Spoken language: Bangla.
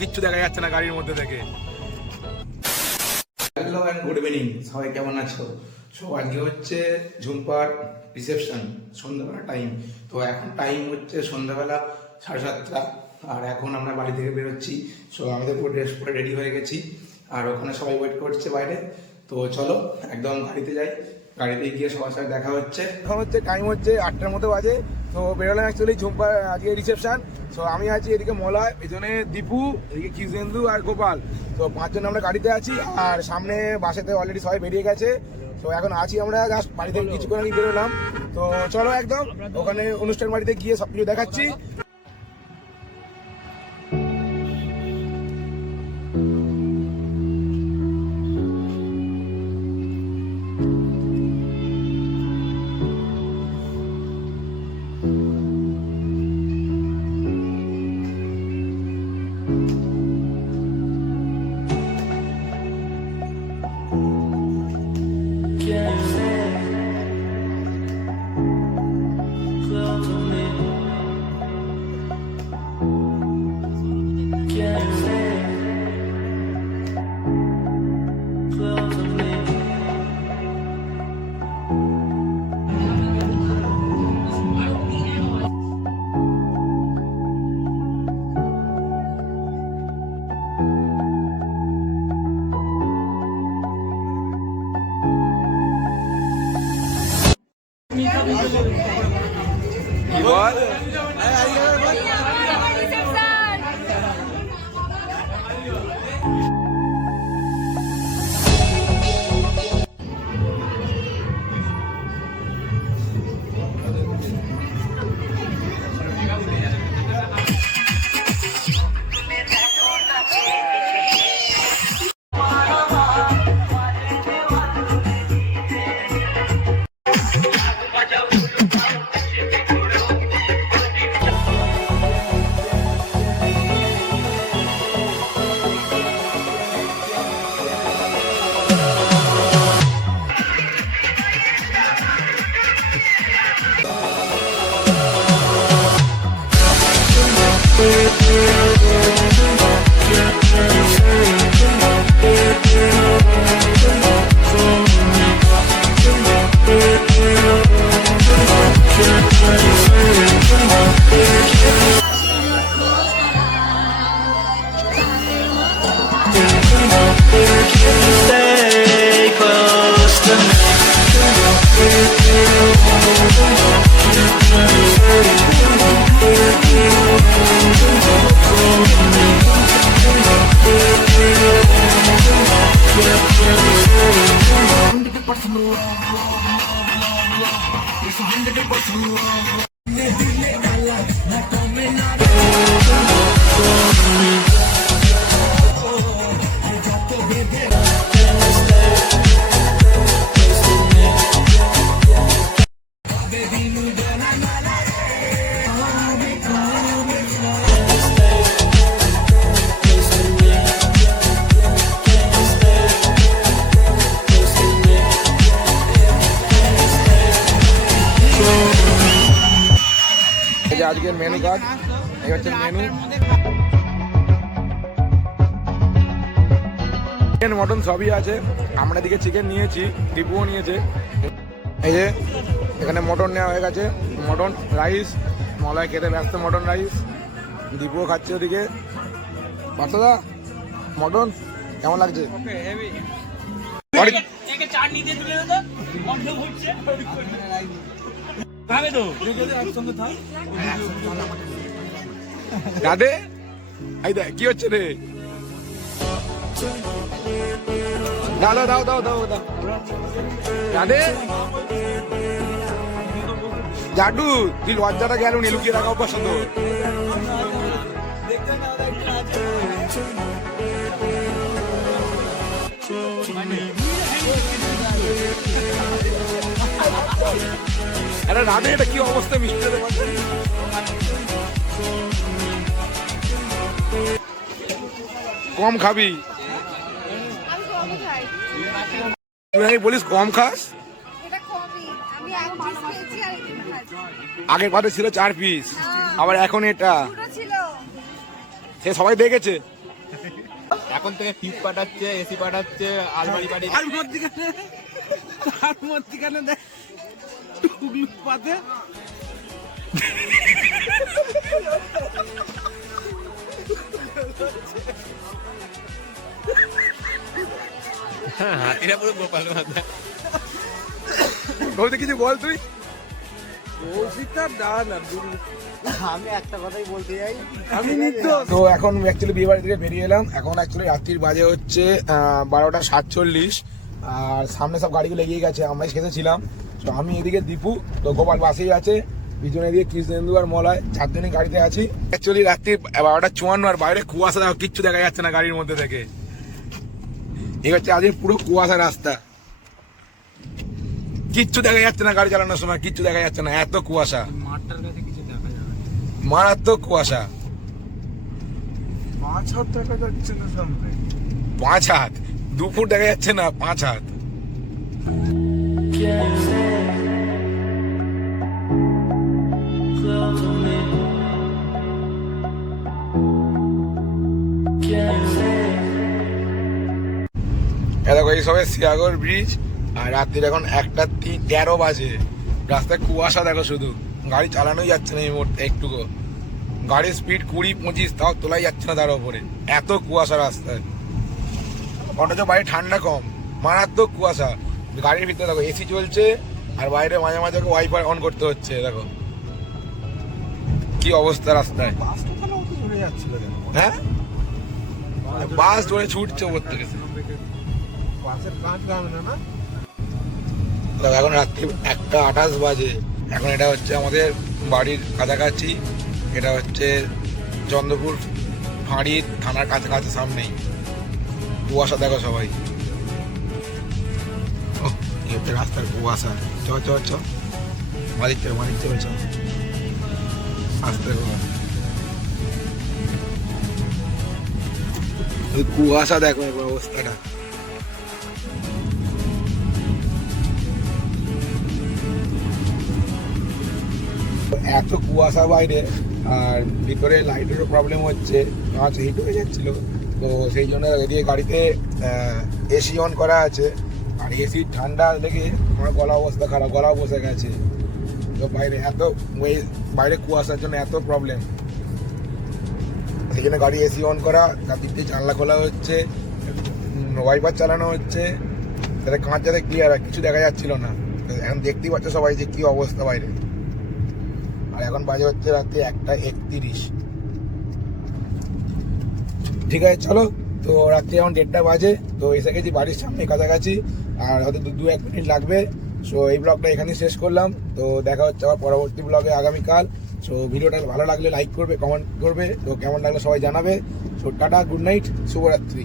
কিচ্ছু দেখা যাচ্ছে না গাড়ির মধ্যে থেকে। হ্যালো এন্ড গুড ইভিনিং, সবাই কেমন আছো? সো আজকে হচ্ছে ঝুম্পার রিসেপশন, সন্ধ্যাবেলা টাইম। তো এখন টাইম হচ্ছে সন্ধ্যাবেলা 7:30, আর এখন আমরা বাড়ি থেকে বেরোচ্ছি। সো আমাদের পুরো ড্রেস পরে রেডি হয়ে গেছি, আর ওখানে সবাই ওয়েট করছে বাইরে। তো চলো একদম গাড়িতে যাই, গাড়িতে গিয়ে সবার সাথে দেখা হচ্ছে। এখন হচ্ছে টাইম হচ্ছে 8টার মতো বাজে। তো বেরোলাম অ্যাকচুয়ালি ঝুম্পার আজকে রিসেপশন। সো আমি আছি এদিকে মলয়, পেছনে দীপু, এদিকে কিষেন্দু আর গোপাল। তো 5 জন আমরা গাড়িতে আছি, আর সামনে বাসেতে অলরেডি সবাই বেরিয়ে গেছে। তো এখন আছি আমরা জাস্ট বাড়ি থেকে কিছুক্ষণ আগে বেরোলাম। তো চলো একদম ওখানে অনুষ্ঠান বাড়িতে গিয়ে সবকিছু দেখাচ্ছি। আজকের মেনু কার্ড, এই হচ্ছে মেনু। চিকেন মটন সবই আছে। আমরা এদিকে চিকেন নিয়েছি, দীপুও নিয়েছে। এই যে এখানে মটন নেওয়া হয়ে গেছে, মটন রাইস, মলয় খেতে ব্যস্ত মটন রাইস, দীপুও খাচ্ছে ওদিকে। বাচ্চাদা মটন কেমন লাগছে? রাধে কি হচ্ছে রে? দাও দাও দাও দাও দাও রাধে। জাডু তুই লজ্জাটা গেল নি, লুকিয়ে রাখা পছন্দ। আরে রাধে, এটা কি অবস্থা মিষ্টি কম খাবি? তুই বলিস কম খাস। আগের পাতে ছিল 4 পিস, আবার এখন এটা সে সবাই দেখেছে। এখন থেকে ফিপ পাঠাচ্ছে, এসি পাঠাচ্ছে, আলমারি পাঠিয়ে তার মধ্যখানে দেখ টুকলু পাতে এটা পুরো গোপাল মাথা। কিছু বল তুই। আমি একটা কথাই বলতে যাই, তো এখন অ্যাকচুয়ালি বিয়ে বাড়ি থেকে বেরিয়ে এলাম। এখন অ্যাকচুয়ালি রাত্রির বাজে হচ্ছে 12:47, আর সামনে সব গাড়িগুলো এগিয়ে গেছে, আমরাই খেতেছিলাম। তো আমি এদিকে দীপু, তো গোপাল বাসেই আছে, পিছনে এদিকে কৃষ্ণেন্দু আর মলয়, 4 জনই গাড়িতে আছি। অ্যাকচুয়ালি রাত্রি 12:54 আর বাইরে কুয়াশা, দেখো কিচ্ছু দেখা যাচ্ছে না গাড়ির মধ্যে থেকে। এই হচ্ছে আজকে পুরো কুয়াশা রাস্তা, কিচ্ছু দেখা যাচ্ছে না গাড়ি চালানোর সময়, কিচ্ছু দেখা যাচ্ছে না, এত কুয়াশা, মাঠটার কাছে কিছু দেখা যাবে, মারাত্মক কুয়াশা। 5 হাত দেখা যাচ্ছে না সামনে, 5 হাত, 2 ফুট দেখা যাচ্ছে না, 5 হাত। দেখো এই সবে সিয়াগর ব্রিজ, আর রাত্রির এখন 1:13 বাজে। রাস্তায় কুয়াশা দেখো, শুধু গাড়ি চালানোই যাচ্ছে না এই মুহূর্তে একটুকু। গাড়ির স্পিড 20-25, তাও তোলাই যাচ্ছে না তার উপরে, এত কুয়াশা রাস্তায়। অথচ বাইরে ঠান্ডা কম, মারাত্মক কুয়াশা। গাড়ির ভিতরে দেখো এসি চলছে, আর বাইরে মাঝে মাঝে ওয়াইফাই অন করতে হচ্ছে। দেখো কি অবস্থা রাস্তায়। বাসটা তাহলে অত জোরে যাচ্ছিল কেন? হ্যাঁ, বাস জোরে ছুটছে ওপর থেকে। বাসের কাঁচ গাবে না না? দেখো এখন রাত্রি 1:28 বাজে। এখন এটা হচ্ছে আমাদের বাড়ির কাছাকাছি, এটা হচ্ছে চন্দ্রপুর ফাঁড়ির থানার কাছাকাছি সামনেই। কুয়াশা দেখো সবাই, রাস্তার কুয়াশা। চ চ চ মালিক চল আসতে কুয়াশা দেখো অবস্থাটা। এত কুয়াশা বাইরে, আর ভিতরে লাইটেরও প্রবলেম হচ্ছে, কাঁচ হিট হয়ে যাচ্ছিল। তো সেই জন্য এদিকে গাড়িতে এসি অন করা আছে, আর এসি ঠান্ডা লেগে আমার গলা অবস্থা খারাপ, গলা বসে গেছে। তো বাইরে বাইরে কুয়াশার জন্য এত প্রবলেম, সেই জন্য গাড়ি এসি অন করা, তার দিক দিয়ে জানলা খোলা হচ্ছে, ওয়াইপার চালানো হচ্ছে, তাহলে কাঁচ যাতে ক্লিয়ার হয়, কিছু দেখা যাচ্ছিল না। এখন দেখতেই পাচ্ছে সবাই যে কি অবস্থা বাইরে। আর এখন বাজে হচ্ছে রাত্রি 1:31। ঠিক আছে চলো, তো রাত্রি এখন 1:30 বাজে। তো এসে গেছি বাড়ির সামনে কাছাকাছি, আর হয়তো 2-1 মিনিট লাগবে। সো এই ব্লগটা এখানেই শেষ করলাম। তো দেখা হচ্ছে আবার পরবর্তী ব্লগে আগামীকাল। সো ভিডিওটা ভালো লাগলে লাইক করবে, কমেন্ট করবে, তো কেমন লাগলো সবাই জানাবে। সো টাটা, গুড নাইট, শুভরাত্রি।